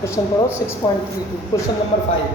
Question पढ़ो 6.32 question number 5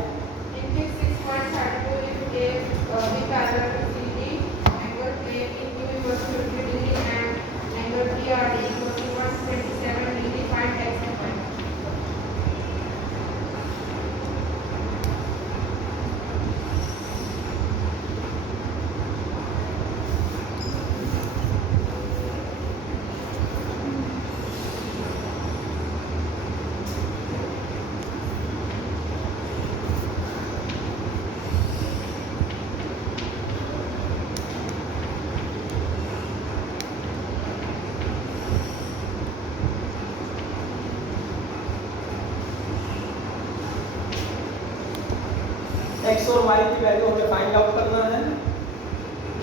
x और y की वैल्यू हमें फाइंड आउट करना है।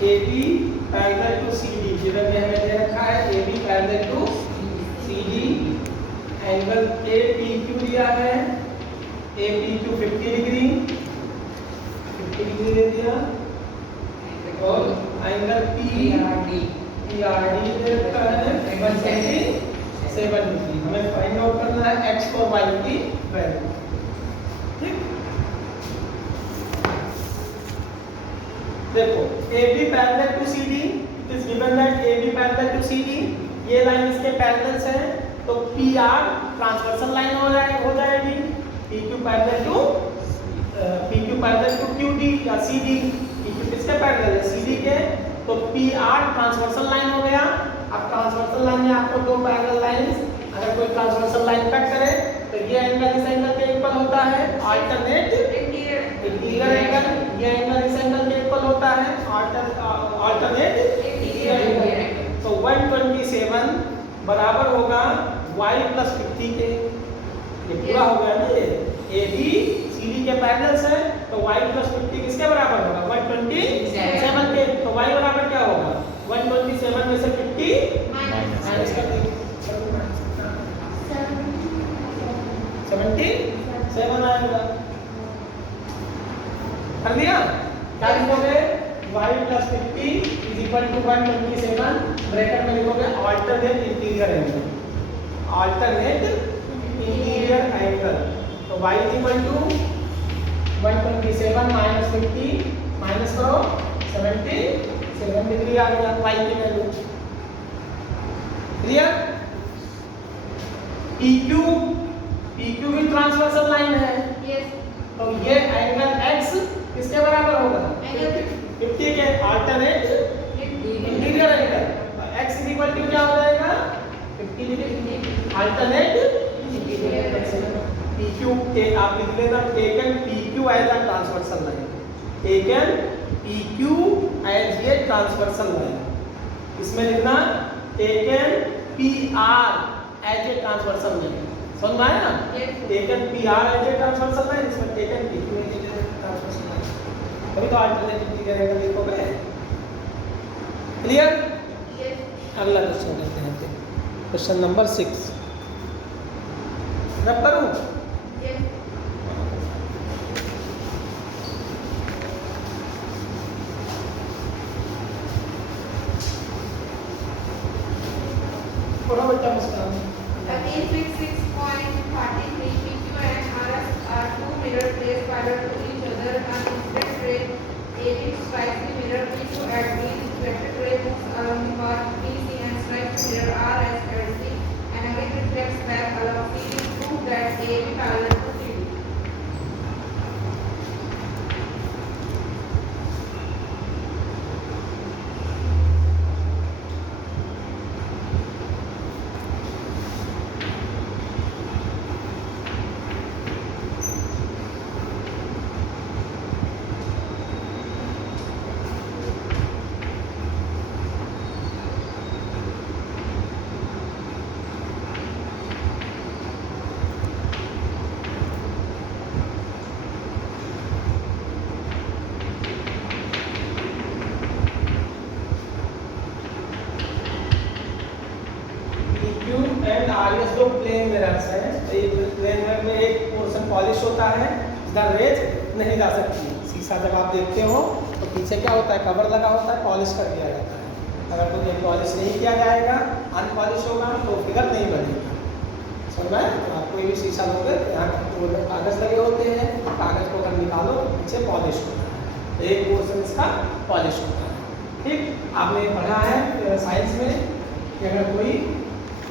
AB पैरेलल टू CD जिधर में हमें दे रखा है AB parallel to CD, angle APQ दिया है, APQ 50 डिग्री दे दिया, और एंगल PRD दे रखा है 127 डिग्री। हमें फाइंड आउट करना है x और y की वैल्यू। ठीक, देखो AB parallel to CD, it is given that AB parallel to CD, ये लाइन इसके पैरेलल्स है, तो PR ट्रांसवर्सल लाइन हो जाएगी, PQ पैरेलल टू QD या CD, PQ किसके पैरेलल है, CD के, तो PR ट्रांसवर्सल लाइन हो गया। अब ट्रांसवर्सल लाइन में आपको दो पैरेलल लाइंस, अगर कोई ट्रांसवर्सल लाइन कट करे तो ये एंगल इस एंगल के इक्वल होता है, अल्टरनेट इंटीरियर एंगल, ये एंगल इस एंगल के इक्वल होता है, अल्टरनेट इंटीरियर एंगल। तो 127 बराबर होगा y + 50 के। ये पूरा हो गया ना, ये AB CD के पैरेलल्स है, तो y + 50 किसके बराबर होगा, 127 के। तो y बराबर क्या होगा, 127 में से 50 माइनस कर देंगे, 77 आएगा। कर दिया, क्या लिखोगे, y + 50 = 127, ब्रैकेट में लिखोगे अल्टरनेट इंटीरियर एंगल, तो y = 127 - 50 माइनस करो 77 डिग्री आ गया y की वैल्यू। क्लियर। PQ भी ट्रांसवर्सल लाइन है, तो ये एंगल x किसके बराबर होगा, 50 के, अल्टरनेट इंटीरियर एंगल। x = क्या हो जाएगा, 50 degree, alternate interior angle. PQ के आप लिख लेना, taken PQ as a transversal line, taken PQ as a transversal line. इसमें लिखना taken PR as a transversal line. समझ में आया, taken PR as a transversal line, इसमें taken PQ as a transversal line. अभी तो अल्टरनेट इंटीरियर एंगल लिखोगे। Clear. अगला क्वेश्चन करते हैं, क्वेश्चन नंबर 6 रब करूं। थोड़ा बच्चा मुस्कुराओ। एंड RS दो प्लेन मिरर्स हैं, तो एक प्लेन मिरर में एक पोर्शन पॉलिश होता है, इधर रेज नहीं जा सकती, शीशा जब आप देखते हो तो पीछे क्या होता है, कवर लगा होता है, पॉलिश कर दिया जाता है। अगर तो ये पॉलिश नहीं किया जाएगा, अनपॉलिश होगा तो फिगर नहीं बनेगी। समझ में? तो आप कोई भी शीशा लोगे तो यहाँ कागज़ लगे होते हैं, कागज़ को अगर निकालो तो पीछे पॉलिश होता है, एक पोर्शन इसका पॉलिश होता है। ठीक, आपने पढ़ा है साइंस में कि अगर कोई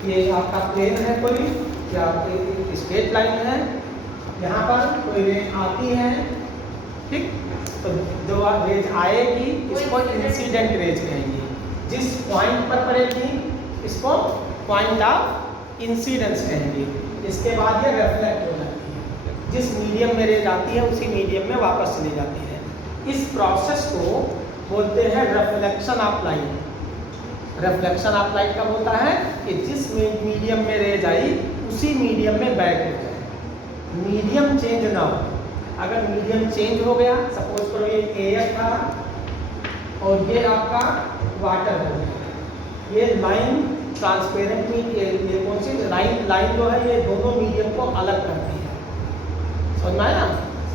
ये आपका प्लेन है कोई या कोई स्ट्रेट लाइन है, यहाँ पर कोई रेज आती है, ठीक, तो जो रेज आएगी इसको इंसिडेंट रेज कहेंगे। जिस पॉइंट पर पड़ेगी इसको पॉइंट ऑफ इंसिडेंस कहेंगे। इसके बाद ये रिफ्लेक्ट हो जाती है, जिस मीडियम में रेज आती है उसी मीडियम में वापस चली जाती है। इस प्रोसेस को बोलते हैं reflection of light. Reflection of light कब होता है कि जिस मीडियम में रेज आई उसी मीडियम में बैक हो जाए, मीडियम चेंज ना हो। अगर मीडियम चेंज हो गया, सपोज करो ये एयर था और ये आपका वाटर हो गया, ये लाइन ट्रांसपेरेंट में ये कौन सी लाइन जो है ये दोनों मीडियम को अलग करती है। समझ में आया?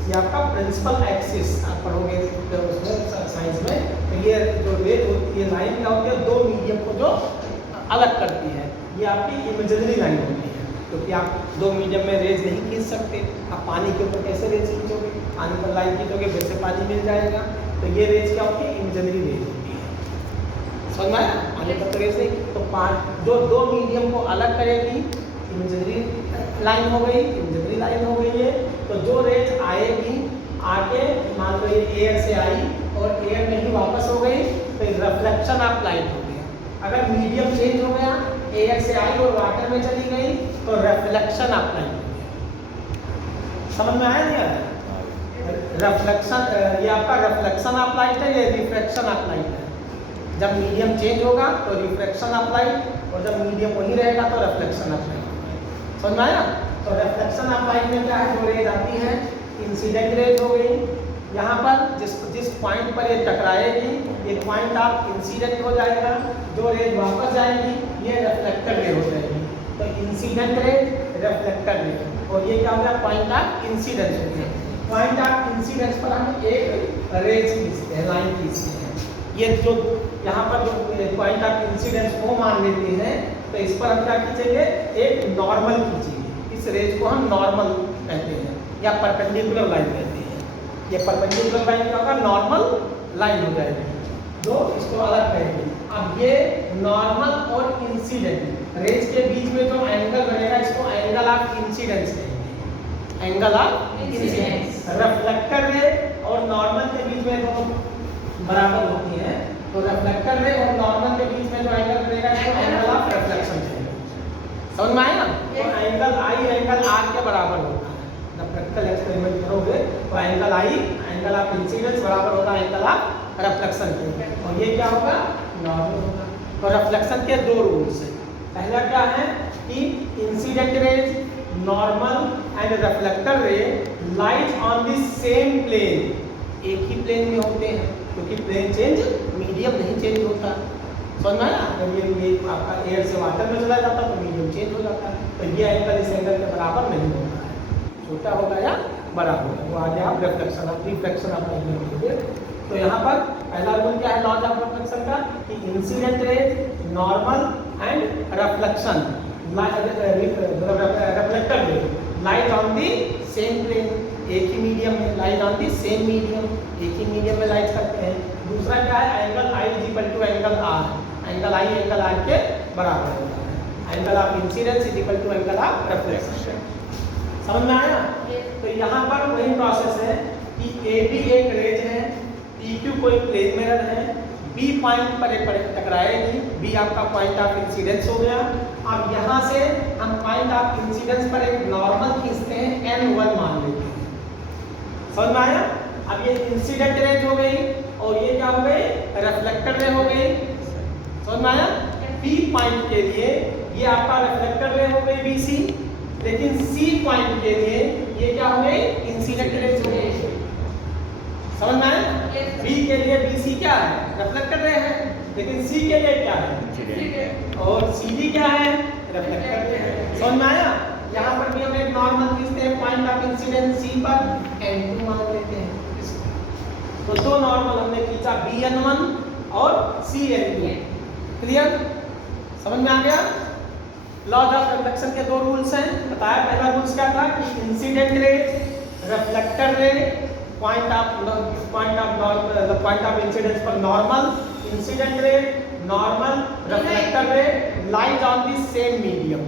ये आपका प्रिंसिपल एक्सिस आप पढ़ोगे उसमें साइंस में, तो ये जो रेज होती है लाइन क्या होती है, दो मीडियम को जो अलग करती है, ये आपकी इमेजिनरी लाइन होती है। क्योंकि आप दो मीडियम में रेज नहीं खींच सकते। आप पानी के ऊपर कैसे रेज खींचोगे, पानी पर लाइन खींचोगे फिर से पानी मिल जाएगा। तो ये रेज क्या होती है, इमेजिनरी रेज होती है। समझ में आया? पानी पर तो रेज नहीं, तो जो दो मीडियम को अलग करेगी इमेजिनरी लाइन हो गई, इमेजिनरी लाइन हो गई है। तो जो रेज आएगी आके मान लो ये एयर से आई और एयर में ही वापस हो गई, तो रिफ्लेक्शन ऑफ लाइट हो गया। अगर मीडियम चेंज हो गया, एयर से आई और वाटर में चली गई, तो रिफ्लेक्शन ऑफ लाइट हो गया। समझ में आया नहीं आया? रिफ्लेक्शन, ये आपका रिफ्लेक्शन ऑफ लाइट है, ये रिफ्रैक्शन ऑफ लाइट है। जब मीडियम चेंज होगा तो रिफ्रैक्शन ऑफ लाइट, और जब मीडियम वही रहेगा तो रिफ्लेक्शन ऑफ लाइट। समझ में आया? तो रिफ्लेक्शन ऑफ लाइट में क्या है, जो रेज आती है इंसिडेंट रेज हो गई। यहाँ पर जिस पॉइंट पर ये टकराएगी ये पॉइंट ऑफ इंसिडेंट हो जाएगा, जो रेज वापस जाएगी ये रिफ्लेक्टेड रे हो जाएगी। तो इंसिडेंट रेज, रिफ्लेक्टेड रे, और ये क्या हो गया, पॉइंट ऑफ इंसिडेंस हो गया। पॉइंट ऑफ इंसिडेंस पर हम एक रेज खींचते हैं, लाइन खींचते हैं। ये जो यहाँ पर जो पॉइंट ऑफ इंसिडेंस को मान लेते हैं, तो इस पर हम क्या खींचेंगे, एक नॉर्मल खींचेंगे। इस रेज को हम नॉर्मल कहते हैं या परपेंडिकुलर लाइन कहते हैं। ये परपेंडिकुलर लाइन क्या होगा, नॉर्मल लाइन हो जाएगी, जो इसको अलग करेंगे। अब ये नॉर्मल और इंसिडेंट रेज के बीच में जो एंगल बनेगा इसको एंगल ऑफ इंसिडेंस कहेंगे, angle of incidence. Reflected ray और नॉर्मल के बीच में दोनों बराबर होती है, तो रिफ्लेक्टेड रे और नॉर्मल के बीच में जो एंगल बनेगा इसको एंगल ऑफ रिफ्लेक्शन कहेंगे। समझ में आया? तो एंगल आई एंगल आर के बराबर होता है। जब प्रैक्टिकल एक्सपेरिमेंट करोगे तो angle I angle of incidence बराबर होगा एंगल ऑफ रिफ्लेक्शन के, और ये क्या होगा, नॉर्मल होगा। तो रिफ्लेक्शन के दो रूल्स हैं। पहला क्या है कि incident rays, normal and reflected ray light on the same plane, एक ही प्लेन में होते हैं, क्योंकि प्लेन चेंज मीडियम नहीं चेंज होता। समझ में आया? जब ये आपका एयर से वाटर में चला जाता है तो मीडियम चेंज हो जाता है, तो ये एंगल इस एंगल के बराबर नहीं होता है, छोटा होगा या बड़ा होगा, वो आगे आप reflection of reflection of light. तो यहाँ पर पहला रूल क्या है लॉज ऑफ रिफ्लेक्शन का, कि incident rays, normal and reflection, reflected ray light on the same plane, एक ही मीडियम में light on the same medium, एक ही मीडियम में लाइट करते हैं। दूसरा क्या है, angle I is equal to angle R, angle I angle R के बराबर होता है। Angle of incidence is equal to angle of reflection. समझ में आया? तो यहाँ पर वही प्रोसेस है कि ए बी एक रेज है, पी क्यू कोई प्लेन मिरर है, बी पॉइंट पर टकराएगी, बी आपका पॉइंट ऑफ इंसिडेंस हो गया। अब यहाँ से हम पॉइंट ऑफ इंसिडेंस पर एक नॉर्मल खींचते हैं, n1 मान लेते हैं। समझ में आया? अब ये इंसिडेंट रेज हो गई और ये क्या हो गई, रिफ्लेक्टेड रे हो गई। समझ में आया? बी पॉइंट के लिए ये आपका रिफ्लेक्टेड रे हो गई BC, लेकिन सी पॉइंट के लिए ये क्या हो गई, इंसिडेंट रेज हो गई। समझ में आया? बी के लिए BC क्या है, रिफ्लेक्टेड रे है, लेकिन सी के लिए क्या है, और CD क्या है, रिफ्लेक्टेड रे है। समझ में आया? यहाँ पर भी हम एक नॉर्मल खींचते हैं पॉइंट ऑफ इंसिडेंस C पर, n2 मान लेते हैं। तो दो नॉर्मल हमने खींचा BN1 और CN2। क्लियर, समझ में आ गया? लॉज ऑफ रिफ्लेक्शन के दो रूल्स हैं, बताया। पहला रूल्स क्या था कि incident ray, reflector ray, point of incidence पर normal, incident ray, normal, reflector ray lies on the same medium.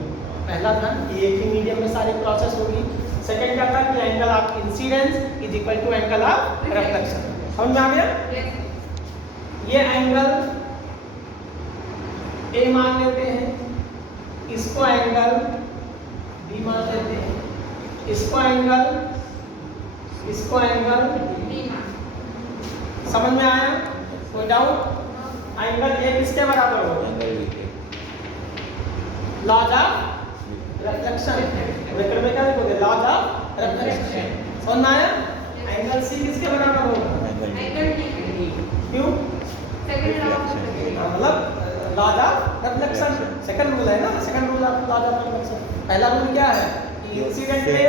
पहला था कि एक ही मीडियम में सारी प्रोसेस होगी। सेकंड क्या था कि angle of incidence is equal to angle of reflection. समझ में आ गया? ये एंगल A मान लेते हैं, इसको एंगल B मान लेते हैं, इसको एंगल B मान। समझ में आया? कोई डाउट? एंगल A किसके बराबर होगा? Laws of reflection. ब्रैकेट में क्या लिखोगे? Laws of reflection. समझ में आया? एंगल C किसके बराबर होगा? Angle D। क्यों? मतलब laws of reflection second rule है ना, second rule of laws of reflection. पहला रूल क्या है कि incident ray,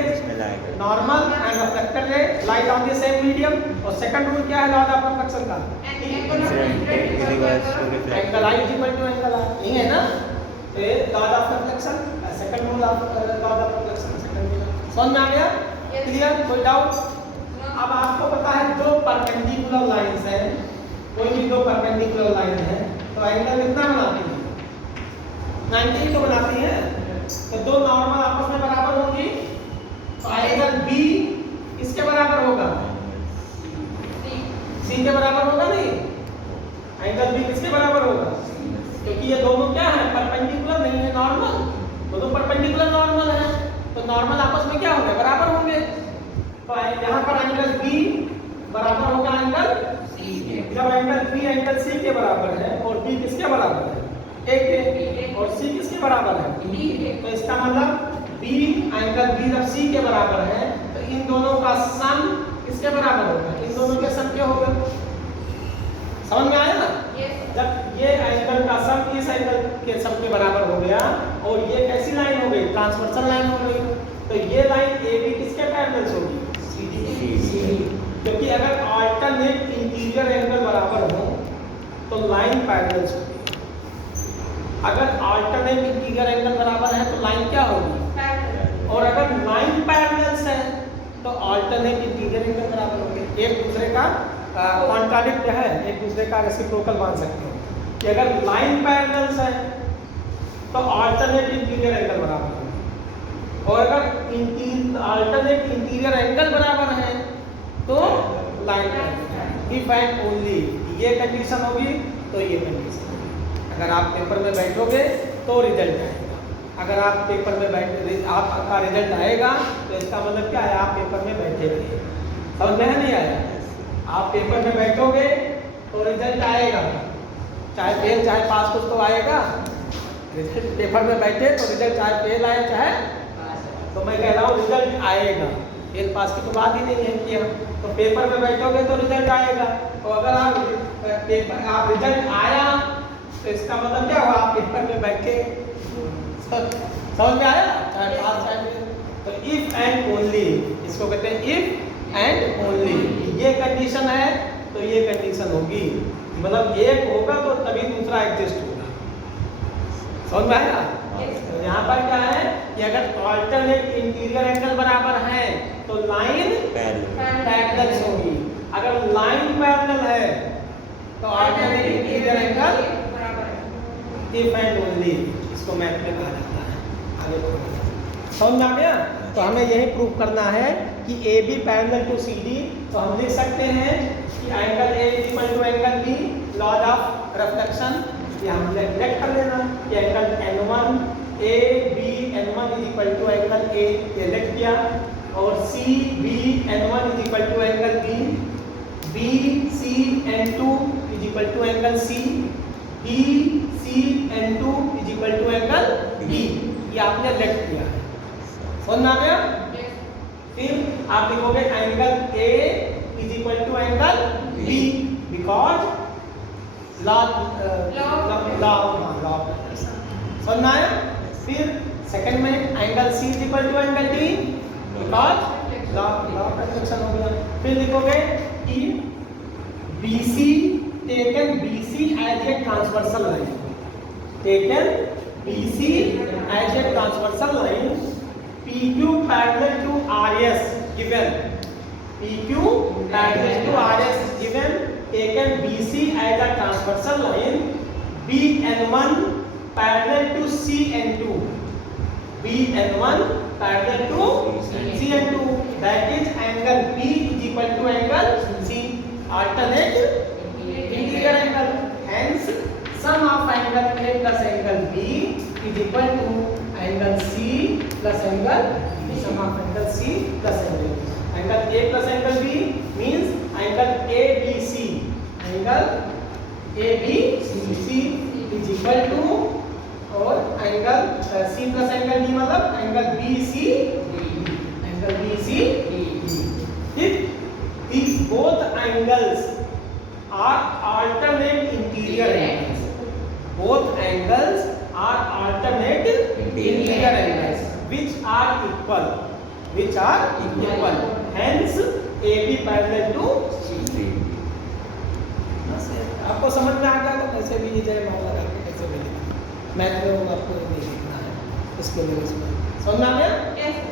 normal and reflected ray lies on the same medium. और सेकंड रूल क्या है लॉज ऑफ रिफ्लेक्शन का? Angle I is equal to angle R। यही है ना? तो ये laws of reflection, second rule of laws of reflection, second rule. समझ में आ गया? क्लियर, कोई डाउट? अब आपको पता है दो परपेंडिकुलर लाइंस हैं, कोई भी दो परपेंडिकुलर लाइन है तो एंगल कितना बनाती है? 90 तो बनाती है। तो दो नॉर्मल आपस में बराबर होंगी तो एंगल B किसके बराबर होगा? C के बराबर होगा नहीं? एंगल B किसके बराबर होगा? क्योंकि ये दोनों क्या है? परपेंडिकुलर नहीं है, नॉर्मल। दोनों परपेंडिकुलर नॉर्मल है तो नॉर्मल आपस में क्या होंगे? बराबर होंगे। तो यहाँ पर एंगल B बराबर होगा एंगल C। जब एंगल B एंगल C के बराबर है और B किसके बराबर है? A के। और C किसके बराबर है? D के। तो इसका मतलब B एंगल B जब C के बराबर है तो इन दोनों का सम किसके बराबर होगा? इन दोनों के सम क्या होगा? समझ में आया ना? जब ये एंगल का सम इस एंगल के सम के बराबर हो गया और ये कैसी लाइन हो गई? ट्रांसवर्सल लाइन हो गई। तो ये लाइन AB किसके पैरेलल होगी? CD। क्योंकि अगर अल्टरनेट इंटीरियर एंगल बराबर हो तो लाइन पैरेलल होगी। अगर अल्टरनेट इंटीरियर एंगल बराबर है तो लाइन क्या होगी? पैरेलल। और अगर लाइन पैरेलल है तो अल्टरनेट इंटीरियर एंगल बराबर होंगे। एक दूसरे का कॉन्ट्राडिक्ट है, एक दूसरे का रेसिप्रोकल मान सकते हो कि अगर लाइन पैरेलल है तो अल्टरनेट इंटीरियर एंगल बराबर होगा और अगर अल्टरनेट इंटीरियर एंगल बराबर है तो लाइन। इफ एंड ओनली ये कंडीशन होगी तो ये कंडीशन होगी। अगर आप पेपर में बैठोगे तो रिजल्ट आएगा। अगर आप पेपर में आपका रिजल्ट आएगा तो इसका मतलब क्या है? आप पेपर में बैठे थे। समझ में नहीं आया? आप पेपर में बैठोगे तो रिजल्ट आएगा, चाहे फेल चाहे पास, कुछ तो आएगा। रिजल्ट पेपर में बैठे तो रिजल्ट चाहे फेल आए चाहे, तो मैं कह रहा हूँ रिजल्ट आएगा। फेल पास की तो बात ही नहीं है कि हम तो पेपर में बैठोगे तो रिजल्ट आएगा। तो अगर आप रिजल्ट आया तो इसका मतलब क्या हुआ? आप पेपर में बैठे। समझ में आया? चाहे पास चाहे फेल। तो इफ एंड ओनली, इसको कहते हैं इफ एंड ओनली। ये कंडीशन है तो ये कंडीशन होगी, मतलब एक होगा तो तभी दूसरा एग्जिस्ट होगा। समझ में आया? तो यहाँ पर क्या है कि अगर अल्टरनेट इंटीरियर एंगल बराबर है तो लाइन पैरेलल होगी। अगर लाइन पैरेलल है तो अल्टरनेट इंटीरियर एंगल बराबर है। इफ एंड ओनली इसको मैथ में कहा जाता है। आगे बढ़ो। समझ में आ गया? तो हमें यही प्रूव करना है कि AB पैरेलल टू CD। तो हम लिख सकते हैं कि angle A is equal to angle B, laws of reflection. ये हम लेट कर लेना कि angle N1 AB N1 is equal to angle A, ये लेट किया। और CB N1 is equal to angle B, BC N2 is equal to angle C, BC N2 is equal to angle B। ये आपने late किया है। समझ में आ गया? फिर आप लिखोगे angle A is equal to angle B because law समझ में आया? फिर सेकंड में angle C is equal to angle D because law of reflection हो गया। फिर लिखोगे कि BC taken BC as a transversal line. Taken BC as a transversal line. PQ parallel to RS given. PQ parallel to RS given. Taken BC as a transversal line. BN1 parallel to CN2. BN1 parallel to CN2. That is angle B is equal to angle C. Alternate interior angle. Hence, sum of angle A plus angle B is equal to angle C plus angle B. Sum of angle C plus angle B. Angle A plus angle B means angle ABC. Angle ABC is equal to और angle C plus angle D मतलब angle BC. Angle BC. ठीक. These both angles are alternate interior angles. Both angles are alternate interior angles which are equal. Which are equal. Hence AB parallel to CD. आपको समझ में आ गया तो कैसे भी ये जाए मान लगा के कैसे भी लिखना मैथ में आपको नहीं लिखना है इसके लिए इसमें समझ में आ गया?